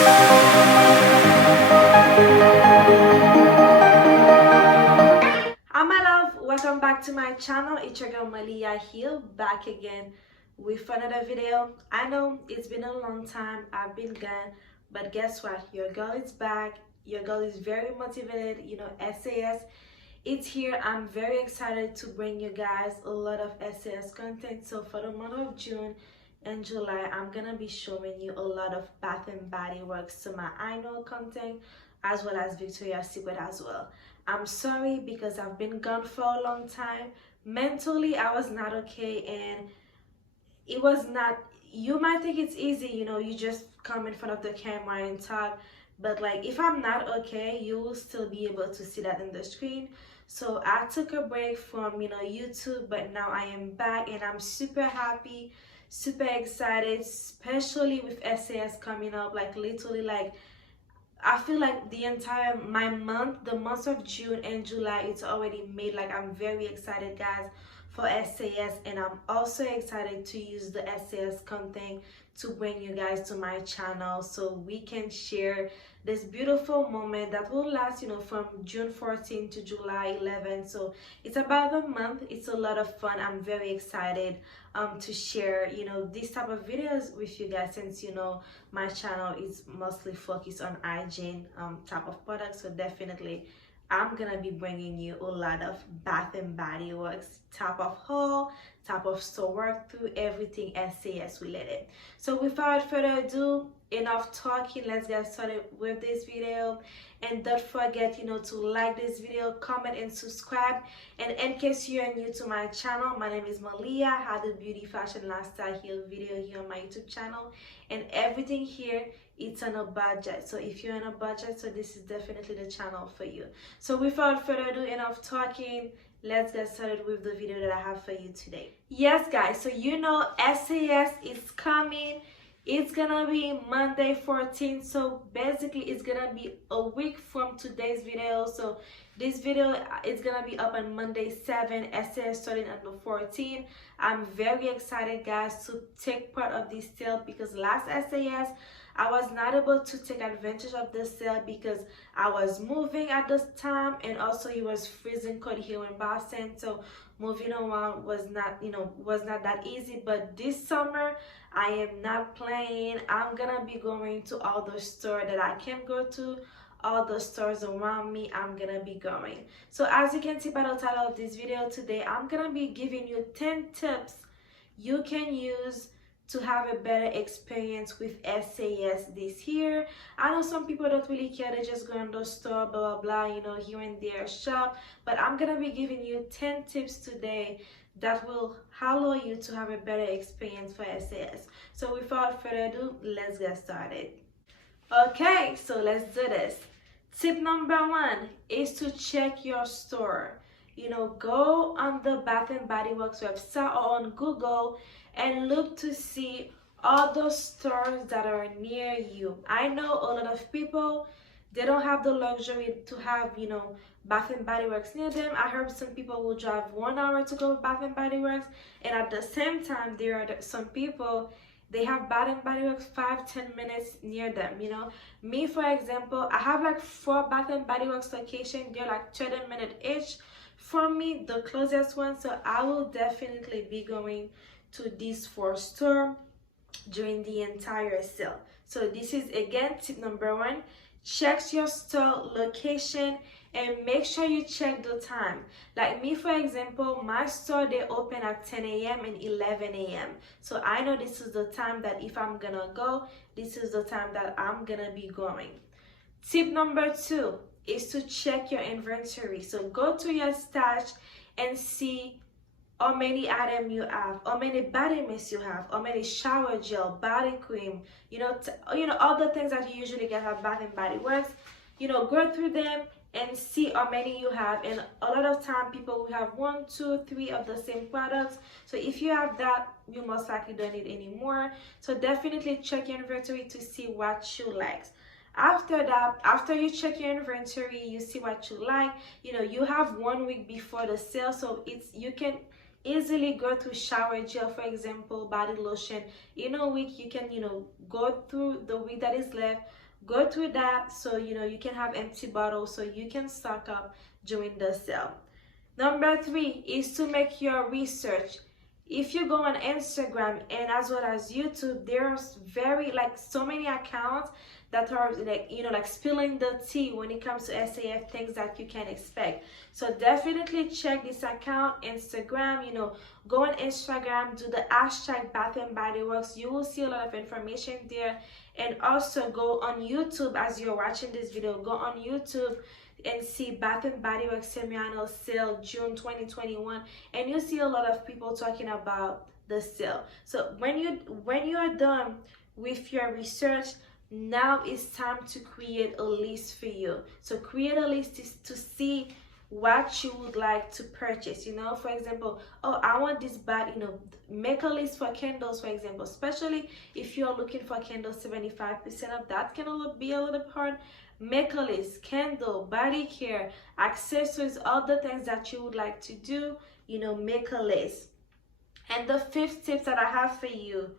Hi my love, welcome back to my channel. It's your girl Malya here, back again with another video. I know it's been a long time, I've been gone, but guess what? Your girl is back. Your girl is very motivated. SAS, it's here. I'm very excited to bring you guys a lot of SAS content. So for the month of June and July, I'm gonna be showing you a lot of Bath and Body Works, to my I know content, as well as Victoria's Secret as well. I'm sorry because I've been gone for a long time. Mentally, I was not okay, and it was not, you might think it's easy, you just come in front of the camera and talk, but like if I'm not okay, you will still be able to see that in the screen. So I took a break from YouTube, but now I am back and I'm super happy, super excited, especially with SAS coming up. Like literally, like I feel like the entire the months of June and July, it's already made. Like I'm very excited, guys, for SAS, and I'm also excited to use the SAS content to bring you guys to my channel so we can share this beautiful moment that will last, from June 14 to July 11. So it's about a month. It's a lot of fun. I'm very excited to share, these type of videos with you guys, since my channel is mostly focused on hygiene type of products. So definitely I'm gonna be bringing you a lot of Bath and Body Works type of haul, type of store work, through everything SAS related. So without further ado, enough talking, let's get started with this video. And don't forget, to like this video, comment, and subscribe. And in case you're new to my channel, my name is Malya. I do beauty, fashion, lifestyle, heal video here on my YouTube channel, and everything here, it's on a budget. So if you're on a budget, so this is definitely the channel for you. So without further ado, enough talking, let's get started with the video that I have for you today. Yes guys, so SAS is coming. It's gonna be Monday 14th, so basically it's gonna be a week from today's video. So this video is gonna be up on Monday 7, SAS starting on the 14th. I'm very excited, guys, to take part of this sale, because last SAS I was not able to take advantage of the sale because I was moving at this time, and also it was freezing cold here in Boston, so moving around was not that easy. But this summer I am not playing. I'm gonna be going to all the stores that I can go to, all the stores around me. I'm gonna be going. So as you can see by the title of this video today, I'm gonna be giving you 10 tips you can use to have a better experience with SAS this year. I know some people don't really care, they just go in the store, blah blah blah, here and there shop, but I'm gonna be giving you 10 tips today that will allow you to have a better experience for SAS. So without further ado, let's get started. Okay, so let's do this. Tip number 1 is to check your store. Go on the Bath and Body Works website or on Google and look to see all those stores that are near you. I know a lot of people, they don't have the luxury to have, Bath and Body Works near them. I heard some people will drive 1 hour to go to Bath and Body Works, and at the same time, there are some people, they have Bath and Body Works 5-10 minutes near them. Me, for example, I have like 4 Bath and Body Works locations. They're like 30 minutes each from me, the closest one. So I will definitely be going to these 4 stores during the entire sale. So this is again tip number 1. Check your store location and make sure you check the time. Like me, for example, my store, they open at 10 a.m. and 11 a.m. So I know this is the time that if I'm gonna go, this is the time that I'm gonna be going. Tip number 2 is to check your inventory. So go to your stash and see how many items you have, how many body mist you have, how many shower gel, body cream, all the things that you usually get at Bath and Body Works. Go through them and see how many you have. And a lot of time people will have 1, 2, 3 of the same products. So if you have that, you most likely don't need any more. So definitely check your inventory to see what you like. After that, after you check your inventory, you see what you like, you have 1 week before the sale, so you can easily go through shower gel, for example, body lotion. In a week, you can go through the week that is left, Go through that so you can have empty bottles so you can stock up during the sale. Number 3 is to make your research. If you go on Instagram and as well as YouTube, there's very so many accounts that are like spilling the tea when it comes to SAF, things that you can expect. So definitely check this account, Instagram, go on Instagram, do the hashtag bathandbodyworks. You will see a lot of information there. And also go on YouTube as you're watching this video, go on YouTube and see Bath and Body Works semi-annual sale June 2021, and you see a lot of people talking about the sale. So when you are done with your research, now it's time to create a list for you. So create a list to see what you would like to purchase. For example, oh, I want this bath. Make a list for candles, for example, especially if you're looking for candles. 75% of that can be a little hard. Make a list: candle, body care, accessories, all the things that you would like to do. Make a list. And the 5th tip that I have for you: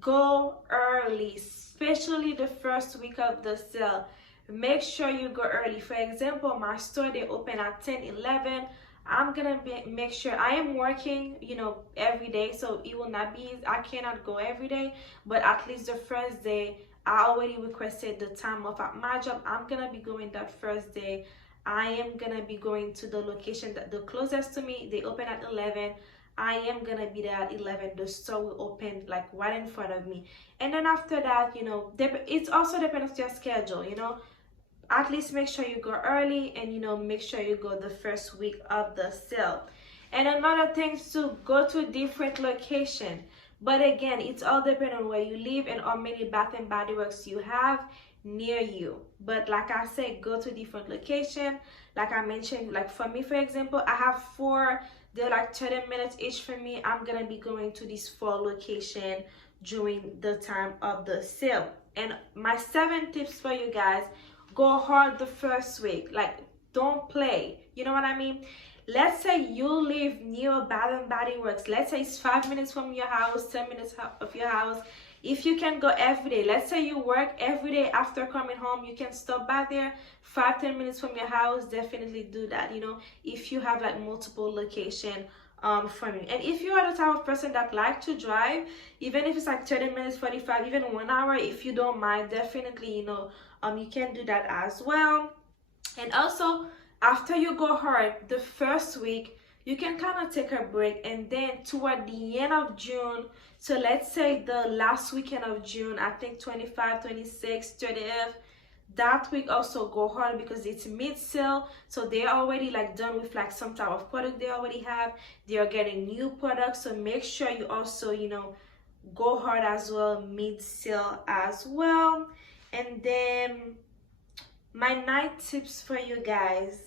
go early, especially the first week of the sale. Make sure you go early. For example, my store, they open at 10-11. I'm gonna make sure I am working every day, so it will not be, I cannot go every day, but at least the first day I already requested the time off at my job. I'm gonna be going that first day. I am gonna be going to the location that the closest to me. They open at 11. I am gonna be there at 11. The store will open like right in front of me. And then after that, it's also depends on your schedule. At least make sure you go early, and make sure you go the first week of the sale. And another thing is to go to a different location. But again, it's all depending on where you live and how many Bath and Body Works you have near you. But like I said, go to different location. Like I mentioned, like for me, for example, I have 4. They're like 30 minutes each for me. I'm gonna be going to these 4 locations during the time of the sale. And my 7 tips for you guys: go hard the first week. Like, don't play. You know what I mean? Let's say you live near Bath and Body Works. Let's say it's 5 minutes from your house, 10 minutes of your house. If you can go every day, let's say you work every day after coming home, you can stop by there 5-10 minutes from your house. Definitely do that. If you have like multiple locations from you. And if you are the type of person that like to drive, even if it's like 30 minutes, 45, even 1 hour, if you don't mind, definitely you can do that as well. And also, after you go hard the first week, you can kind of take a break, and then toward the end of June, so let's say the last weekend of June, I think 25, 26, 30th, that week also go hard because it's mid-sale. So they're already like done with like some type of product they already have. They are getting new products, so make sure you also go hard as well mid-sale as well. And then my 9 tips for you guys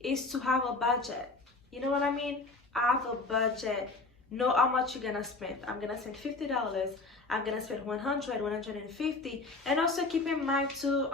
is to have a budget. You know what I mean? Have a budget. Know how much you're gonna spend. I'm gonna spend $50. I'm gonna spend 100, 150. And also keep in mind too,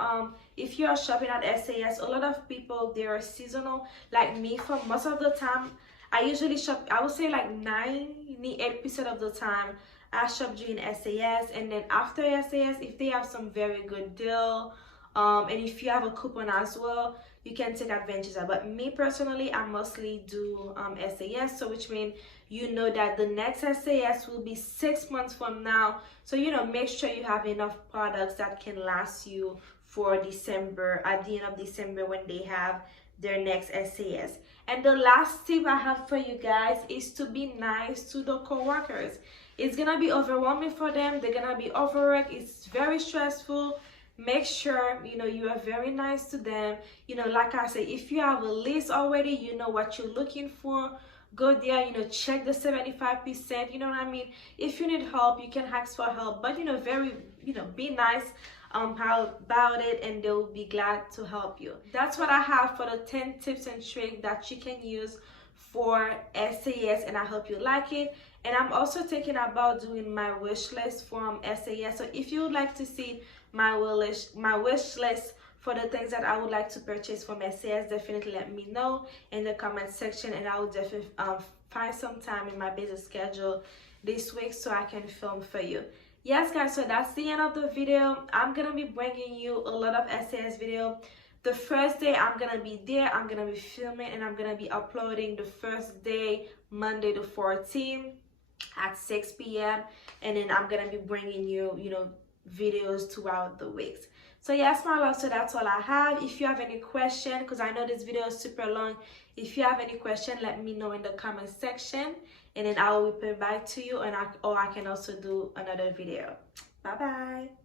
if you are shopping at SAS, a lot of people, they are seasonal. Like me, for most of the time, I usually shop, I would say like 98% of the time, I shop during SAS. And then after SAS, if they have some very good deal, and if you have a coupon as well, you can take advantage of. But me personally, I mostly do SAS, so which means that the next SAS will be 6 months from now. So make sure you have enough products that can last you for December, at the end of December, when they have their next SAS. And the last tip I have for you guys is to be nice to the co-workers. It's gonna be overwhelming for them. They're gonna be overworked. It's very stressful. Make sure you are very nice to them. Like I said, if you have a list already, you know what you're looking for, go there, check the 75%. You know what I mean? If you need help, you can ask for help, but be nice about it, and they'll be glad to help you. That's what I have for the 10 tips and tricks that you can use for SAS, and I hope you like it. And I'm also thinking about doing my wish list from SAS. So if you would like to see my wish list for the things that I would like to purchase from SAS, definitely let me know in the comment section, and I will definitely find some time in my busy schedule this week so I can film for you. yes guys, so that's the end of the video. I'm gonna be bringing you a lot of SAS video. The first day I'm gonna be there, I'm gonna be filming, and I'm gonna be uploading the first day, Monday the 14th at 6 p.m. and then I'm gonna be bringing you, videos throughout the weeks. So yes, my love, so that's all I have. If you have any question, because I know this video is super long, if you have any question, let me know in the comment section, and then I will reply back to you, or I can also do another video. Bye bye.